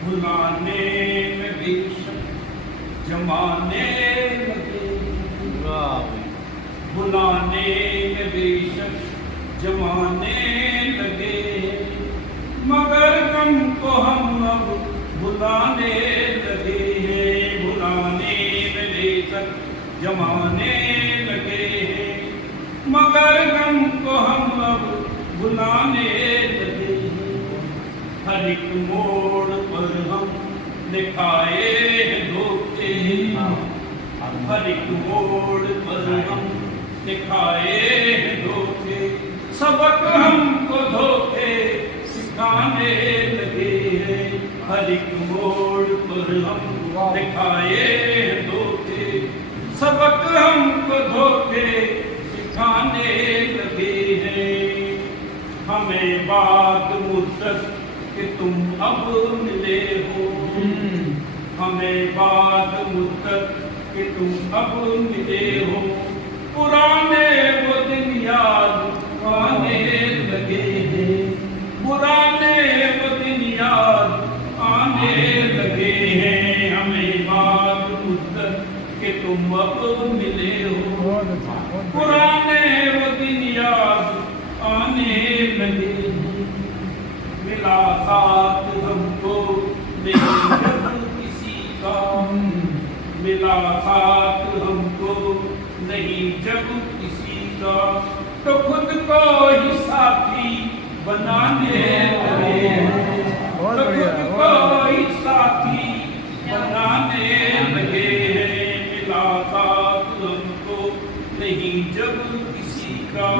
बुलाने में बेशक जमाने लगे, बुलाने में बेशक जमाने लगे, मगर तुमको हम अब बुलाने लगे हैं। बुलाने में बेशक जमाने लगे हैं, मगर तुमको हम अब बुलाने लगे हैं। हर एक मोड़ पर हम दिखाए धोखे, हर एक मोड़ पर हम दिखाए धोखे, सबक हमको धोखे सिखाने लगे हैं। हर एक मोड़ पर हम दिखाए धोखे, सबक हमको धोखे सिखाने लगे हैं। हमें बात मुद्दत कि तुम अब मिले हो, हमें बात मुद्दत कि तुम अब मिले हो, पुराने वो दिन याद आने लगे हैं। पुराने वो दिन याद आने लगे हैं। हमें बात मुद्दत कि तुम अब मिले हो, पुराने वो दिन याद आने लगे हैं। मिला साथ हमको नहीं जब किसी का, मिला साथ हमको नहीं जब किसी का, तो खुद को ही साथी बनाने लगे, तो खुद को ही साथी बनाने लगे हैं। मिला साथ हमको नहीं जब किसी का,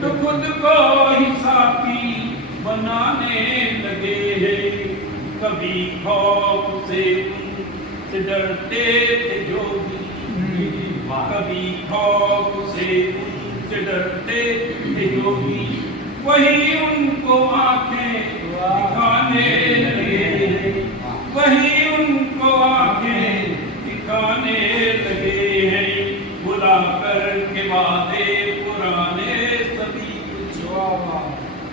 तो खुद को ही साथी बनाने लगे हैं। कभी खौफ से डरते थे जो भी, कभी खौफ से डरते थे जो भी, वही उनको आंखें दिखाने लगे हैं। वही उनको आंखें दिखाने लगे हैं। बुला कर के वादे पुराने सभी कुछ,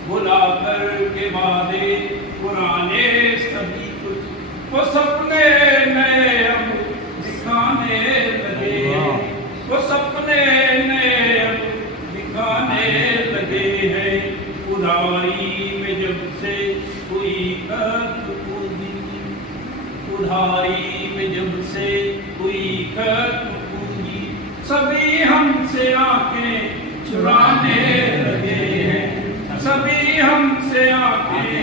बुला कर के वादे पुराने सभी कुछ, वो सपने नए अब दिखाने लगे हैं। वो सपने नए अब दिखाने लगे हैं। उधारी में जब से कोई खत पूरी, उधारी में जब से कोई खत पूरी, सभी हमसे आंखें चुराने लगे हैं। सभी हमसे आंखें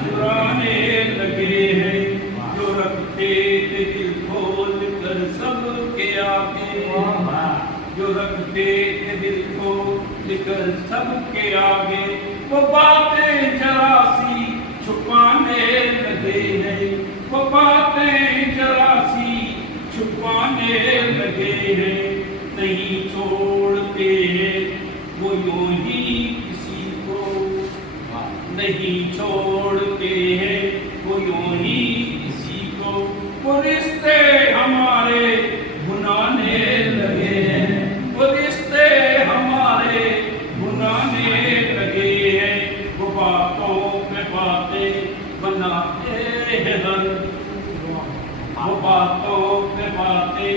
चुराने लगे हैं। जो रखते थे दिल खोल कर सबके आगे, जो रखते थे दिल खोल कर सबके आगे, वो बातें जरा सी छुपाने लगे हैं। वो बातें जरा सी छुपाने लगे हैं। नहीं छोड़ते हैं वो यूं ही किसी को, नहीं छोड़ते हैं वो यूं ही किसी को, वो रिश्ते हमारे बुनाने लगे हैं। वो रिश्ते हमारे बुनाने लगे हैं। वो बातों पे बातें बनाते हैं हर, वो बातों पे बातें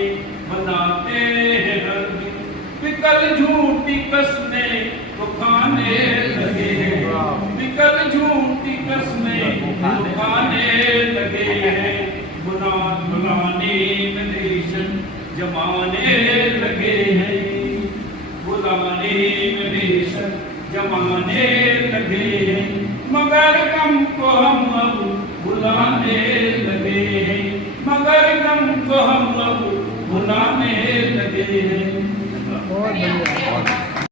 बनाते हैं हर दिन। विकल झूठी कसमें वो खाने लगे हैं। विकल झूठी कसमें वो खाने लगे हैं। बुलाने में बेशक जमाने लगे हैं। बुलाने में बेशक जमाने लगे हैं, मगर हमको हम अब बुलाने लगे हैं। मगर हमको